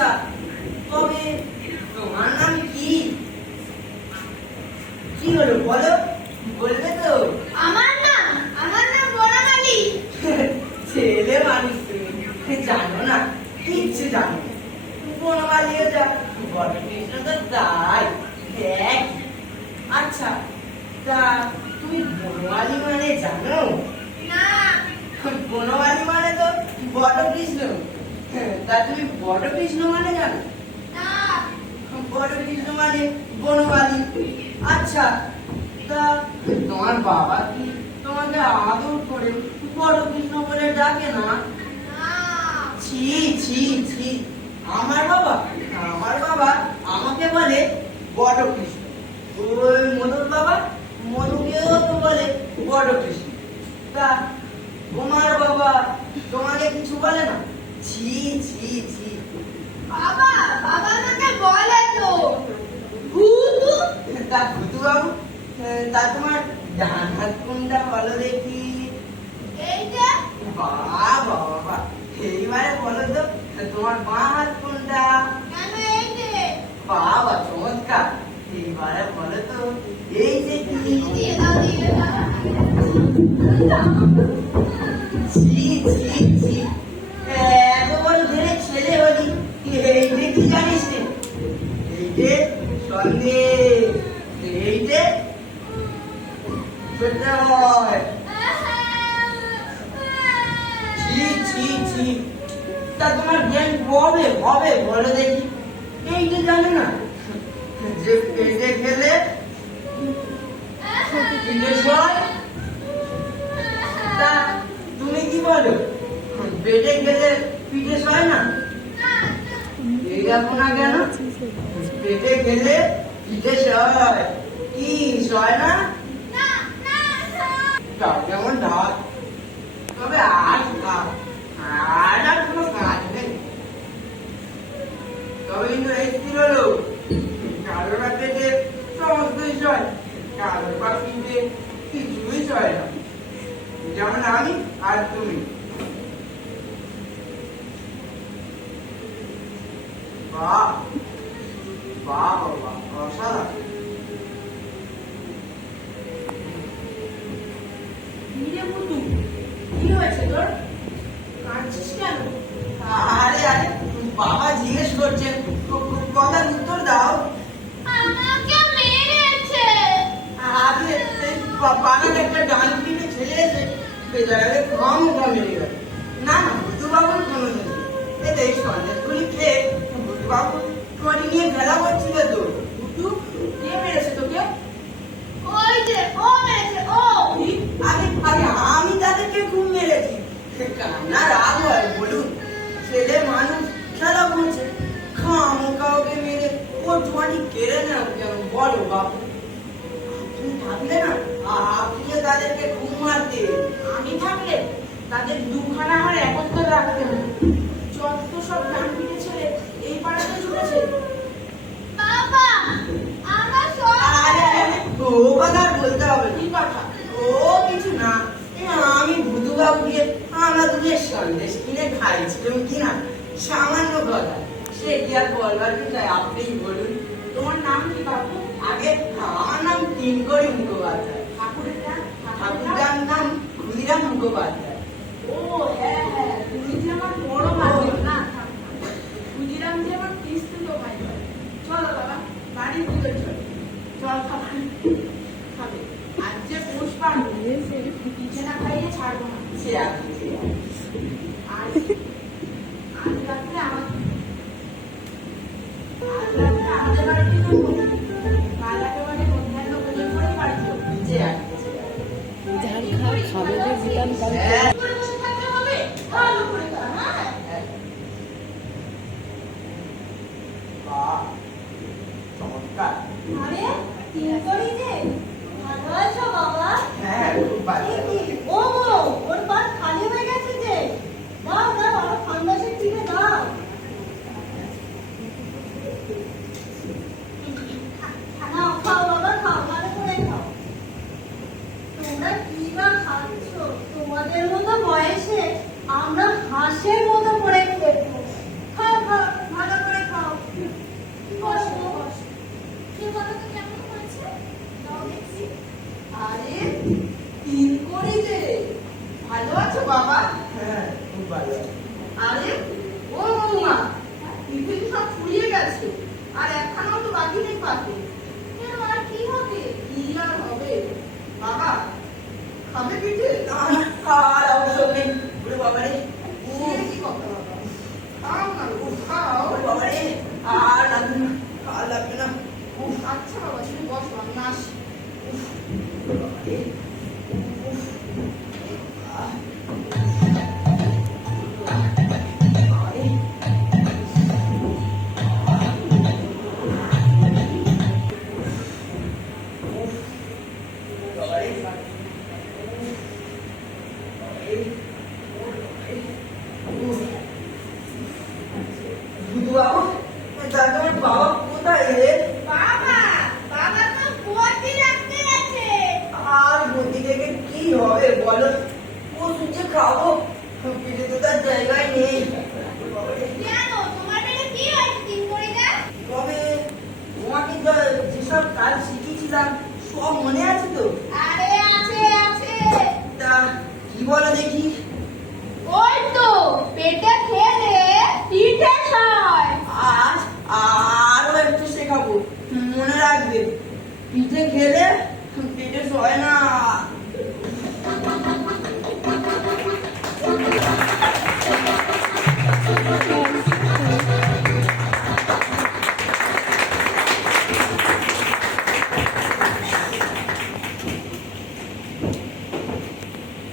আচ্ছা, তবে তোমার নাম কি? কি হলো বলো, বলবে তো? আমার নাম বনমালী। ছেলে মানুষ তুমি জানো না, কিচ্ছু জানো না। বনমালীও যা, বটকৃষ্ণ তো তাই এক। আচ্ছা, তা তুমি বনমালী মানে জানো? না। বনমালী মানে তো বটকৃষ্ণ। তা তুমি বটকৃষ্ণ মানে জানো? না। বটকৃষ্ণ মানে বনমালী। আচ্ছা, তা তোমার বাবা কি তোমাকে আদর করে বটকৃষ্ণ বলে ডাকে না? না। ছি ছি ছি, আমার বাবা আমাকে বলে বটকৃষ্ণ। ওই মধুর বাবা, মধুকেও তো বলে বটকৃষ্ণ। তা তোমার বাবা তোমাকে কিছু বলে না? ছি ছি ছি। বাবা আমাকে বলে তো ভূতু। তা ভূতু বাবু, তা তোমার ডান হাত কোনটা বলো দেখি? এইটা। বাবা বাবা, এইবারে বলো তো তোমার বাঁ হাত কোনটা? কেন এইটা? বাবা চমৎকার, এইবারে বলো তো এই যে কি? দিয়ে দাও। ছি ছি ছি, এত বড় ধরে ছেলে হলি, এইটে কি জানিস রে? এইটে সন্দেহ, এইটে হয়। ছি ছি ছি, তা তোমার জ্ঞান কবে হবে বলো দেখি? এইটা জানো না যে পেটে খেলে পিঠে সয়? তা তুমি কি বলো, পেটে খেলে পিঠে সয় না? এই দেখো না কেন, পেটে খেলে পিঠে সয়। কি সয় না? তার যেমন ঢাক, তবে আর কোনো কাজ নেই। তবে কিন্তু এই স্থির হলো, কারোরা পেটে সমস্তই সয়, কারোর বা পিঠে কিছুই সয় না। যেমন আমি আর তুমি। বাহ বাহ বাবা, অসাধারণ। কি হয়েছে তোর? কাঁদছিস কেন? আরে আরে, বাবা জিজ্ঞেস করছেন, কথার উত্তর দাও। আমাকে মেরেছে। আরে পাড়ার একটা ডান পিঠে ছেলে এসে বেচারাকে খামোখা মেরে গেল। না না, বুধুবাবুর কোনো দোষ নেই। এতে এই সন্দেশগুলি খেয়ে বুধুবাবু তোমাকে নিয়ে খেলা করছিল তো। ভূতু কে মেরেছে তোকে? ওই যে ও মেরেছে ও। আরে আরে, আমি তাদেরকে খুব মেরেছি। কান্না রাগ হয় বলুন, ছেলে মানুষ খেলা করছে, খামোখা ওকে মেরে ও তোমাকে কেড়ে নেও কেন বলো বাবু? তুমি থাকলে না, আপনি তাদেরকে খুব মারতে। আমি থাকলে তাদের দুখানা হার একত্র রাখতে হবে। যত সব ডান পিঠে ছেলে এই পাড়াতে ছুটেছে। বাবা আমার আরে আরে, ও কথা আর বলতে হবে কি না। কথা? ও কিছু না, আমি ভুতু বাবুকে আমরা দুটো সন্দেশ কিনে খাইছিলাম কিনা, সামান্য কথা। সে কি আর বলবার কি চাই, আপনিই বলুন। তোমার নাম কি বাবু? আগে আমার নাম কিঙ্করী মুখোপাধ্যায়। ঠাকুরের নাম? ঠাকুরদার নাম ক্ষুদিরাম মুখোপাধ্যায়। ও হ্যাঁ হ্যাঁ, তুমি যে আমার বড় ভাই না? ক্ষুদিরাম যে আমার পিস্তুত ভাই। চলো বাবা বাড়ির ভিতর চলো, জল খাবার খাবে। আজ যে পুষ্পা পিঠে না খাইয়ে ছাড়বো না। সে আপনি, সে আপনি। আজ আজ রাত্রে আজ রাত্রে আমাদের বাড়িতে থাকবো। কাল একেবারে মধ্যাহ্ন ভোজন করে বাড়ি যাবো। সে আপনি, সে আপনি। ঝাড় খাবে যে জিতাম তার হ্যাঁ। করে বসে থাকতে হবে, ভালো করে খাও, হ্যাঁ? বাহ, চমৎকার। আরে তিনজনই যে ভালো আছো বাবা? হ্যাঁ, খুব ভালো। ও ওর পাত খালি হয়ে গেছে যে, দাও দাও আরো সন্ন্যাসের চিনে দাও। কি করি যে? ভালো আছো বাবা? হ্যাঁ খুব ভালো আছে। আরে ও বৌমা, টিফিন সব ফুরিয়ে গেছে, আর একখানাও তো বাকি নেই পাতে। কেন, আর কি হবে? কি আর হবে বাবা, খাবে পিঠে? আর অবশ্য নেই। ওরে বাবা রে, সে কি কথা বাবা, খাও না গো, খাও। ওরে বাবা রে, আর লাগবে না, আর লাগবে না। উফ, আচ্ছা বাবা, তুমি বসো, আমি আসি। ওরে বাবা রে, উফ,